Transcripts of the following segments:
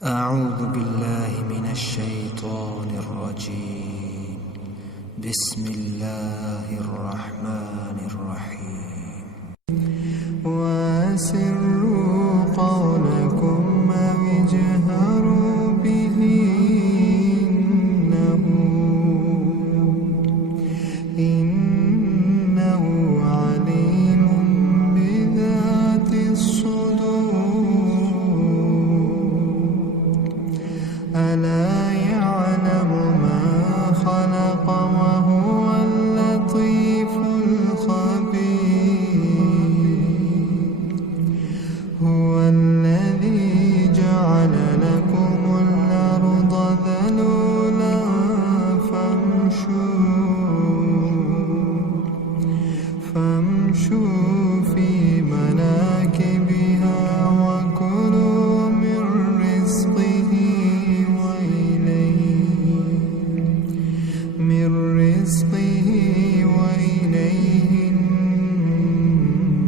أعوذ بالله من الشيطان الرجيم. بسم الله الرحمن الرحيم. وأسروا قولكم أو اجهروا به إنه عليم بذات الصدور. ألا يعلم ما خلق وهو اللطيف الخبير. هو الذي جعل لكم الأرض ذلولا فامشوا في مناكبها وكلوا من رزقه وإليه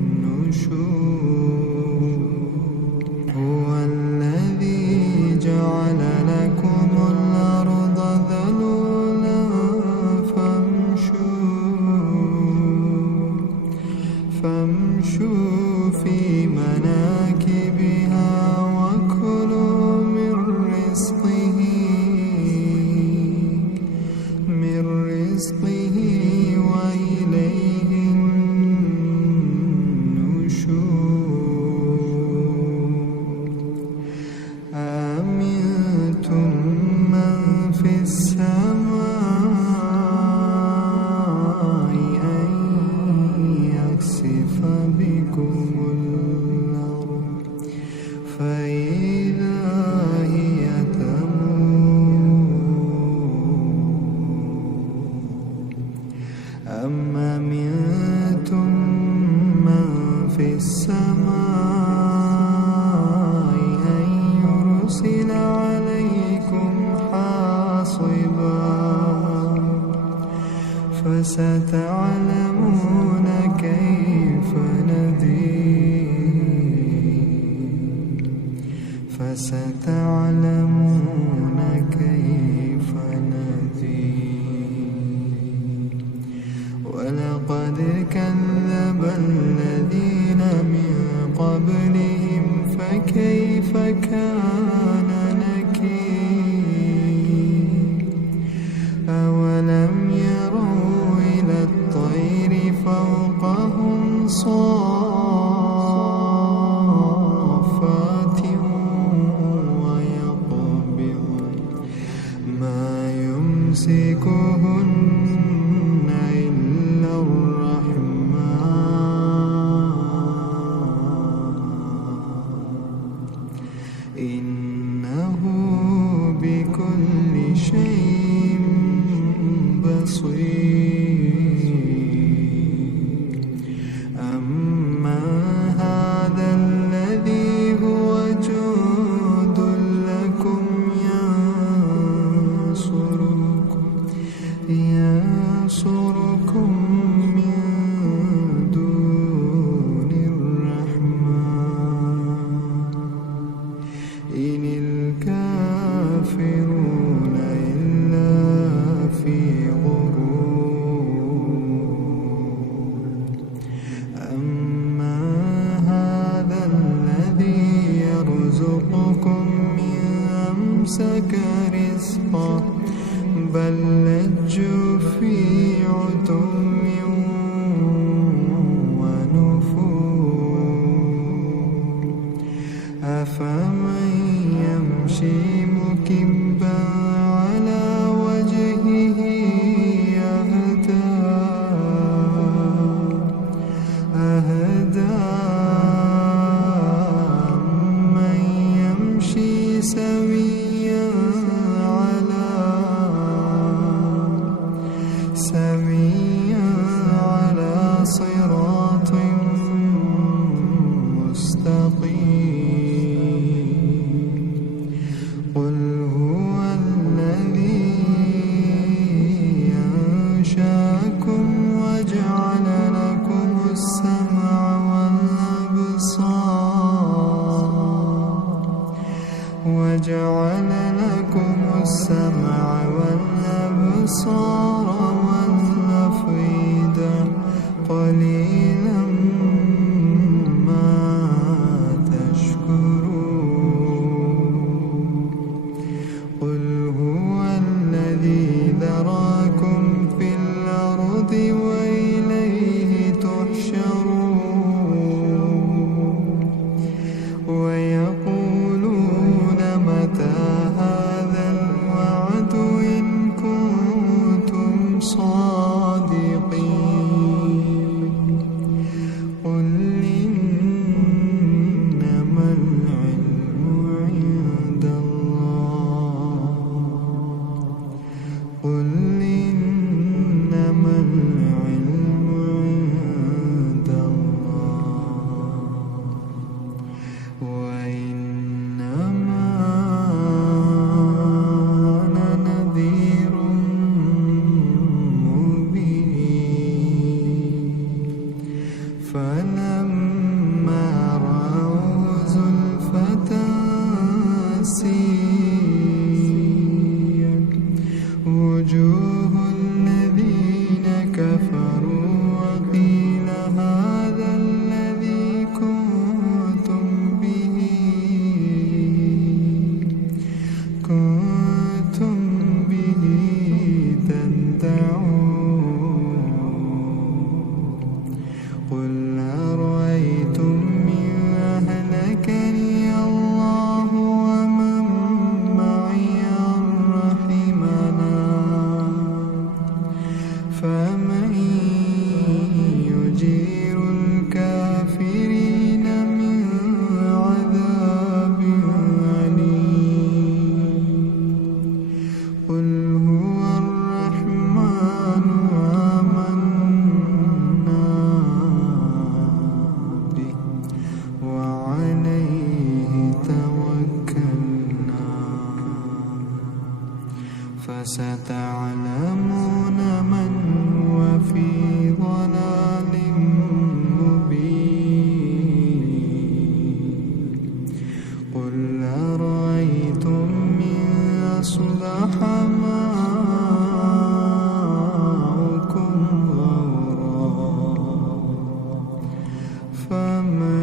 النشور. هو الذي جعل لكم الأرض ذلولا فامشوا في مناكبها وكلوا من رزقه وإليه النشور. أأمنتم من في السماء أن يخسف بكم الأرض فإذا هي تمور. أم أمنتم من في السماء أن يرسل عليكم حاصبا فستعلمون كيف نذير. ولقد كذب الذين من قبلهم فكيف كان نكير. أولم يروا إلى الطير فوقهم صافات ويقبضن ما يمسكهن إلا الرحمن إنه بكل شيء بصير. أما هذا الذي هو جند لكم ينصركم من دون الرحمن إن الكافرون إلا في غرور. أما هذا الذي يرزقكم إن أمسك رزقه بل لجوا في عتو ونفور. أفمن يمشي مكبا على وجهه أهدى أمن يمشي سويا على صراط مستقيم. قل هو الذي أنشأكم وجعل لكم السمع والأبصار وجعل لكم السمع والأبصار والأفئدة قليلا ما تشكرون قل هو الذي ذراكم في الأرض وإليه تحشرون ويقولون متى هذا الوعد إن كنتم صادقين قل إنما العلم عند الله قل إنما العلم عند الله وإنما أنا نذير مبين فلما رأوا زلفة سيئت وجوه الذين كفروا وقيل هذا الذي كنتم به تدعون قل أرأيتم إن أهلكني الله ومن معي أو رحمنا فمن يجير الكافرين من عذاب أليم قل هو الرحمن آمنا به وعليه توكلنا فستعلمون من هو في ضلال مبين قل أرأيتم إن أصبح ماؤكم غورا فمن